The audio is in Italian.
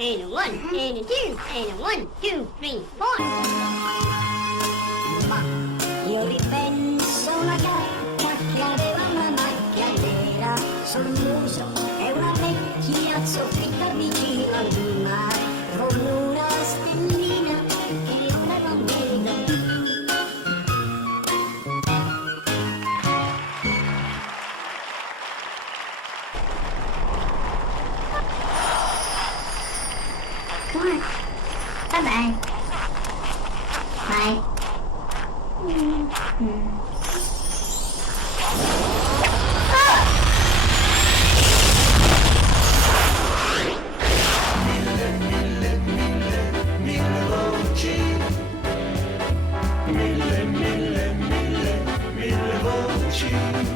and a 1, and a 2, and a 1, 2, 3, 4. Ma io ripenso una gatta che aveva una macchia nera sul muso e una vecchia soffitta vicino al mare con una stellina che l'aveva meno. Bye bye. Mille voci, mille voci.